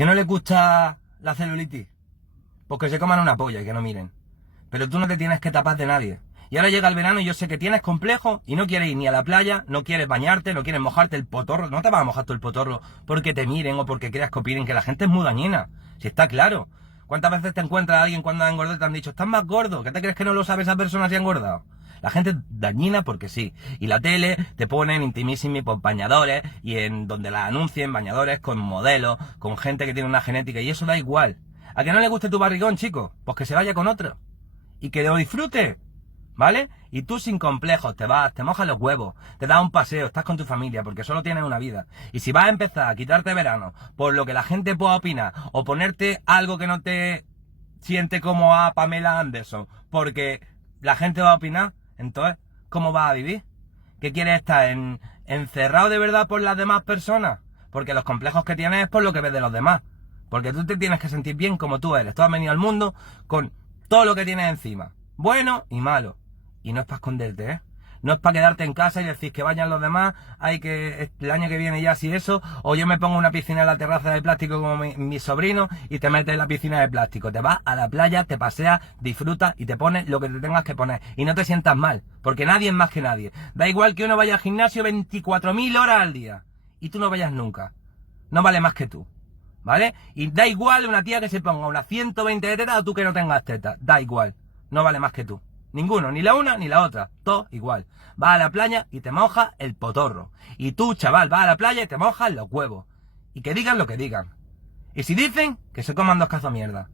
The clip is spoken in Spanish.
¿Que no les gusta la celulitis? Pues que se coman una polla y que no miren. Pero tú no te tienes que tapar de nadie. Y ahora llega el verano y yo sé que tienes complejo y no quieres ir ni a la playa, no quieres bañarte, no quieres mojarte el potorro. No te vas a mojar tú el potorro porque te miren o porque creas que opinen, que la gente es muy dañina. Si está claro. ¿Cuántas veces te encuentras a alguien cuando ha engordado y te han dicho, estás más gordo? ¿Qué te crees que no lo sabe esa persona si ha engordado? La gente es dañina porque sí. Y la tele te pone en intimísimi por bañadores y en donde la anuncien bañadores con modelos, con gente que tiene una genética y eso da igual. ¿A que no le guste tu barrigón, chico? Pues que se vaya con otro. Y que lo disfrute. ¿Vale? Y tú sin complejos te vas, te mojas los huevos, te das un paseo, estás con tu familia, porque solo tienes una vida. Y si vas a empezar a quitarte verano por lo que la gente pueda opinar, o ponerte algo que no te siente como a Pamela Anderson, porque la gente va a opinar, entonces, ¿cómo vas a vivir? ¿Qué quieres estar encerrado de verdad por las demás personas? Porque los complejos que tienes es por lo que ves de los demás. Porque tú te tienes que sentir bien como tú eres. Tú has venido al mundo con todo lo que tienes encima, bueno y malo. Y no es para esconderte, ¿eh? No es para quedarte en casa y decir que vayan los demás, hay que el año que viene ya si eso, o yo me pongo una piscina en la terraza de plástico como mi sobrino y te metes en la piscina de plástico. Te vas a la playa, te paseas, disfrutas y te pones lo que te tengas que poner. Y no te sientas mal, porque nadie es más que nadie. Da igual que uno vaya al gimnasio 24.000 horas al día y tú no vayas nunca. No vale más que tú, ¿vale? Y da igual una tía que se ponga unas 120 de tetas o tú que no tengas tetas. Da igual, no vale más que tú. Ninguno, ni la una ni la otra, todo igual. Vas a la playa y te mojas el potorro. Y tú, chaval, vas a la playa y te mojas los huevos. Y que digan lo que digan. Y si dicen, que se coman dos cazos mierda.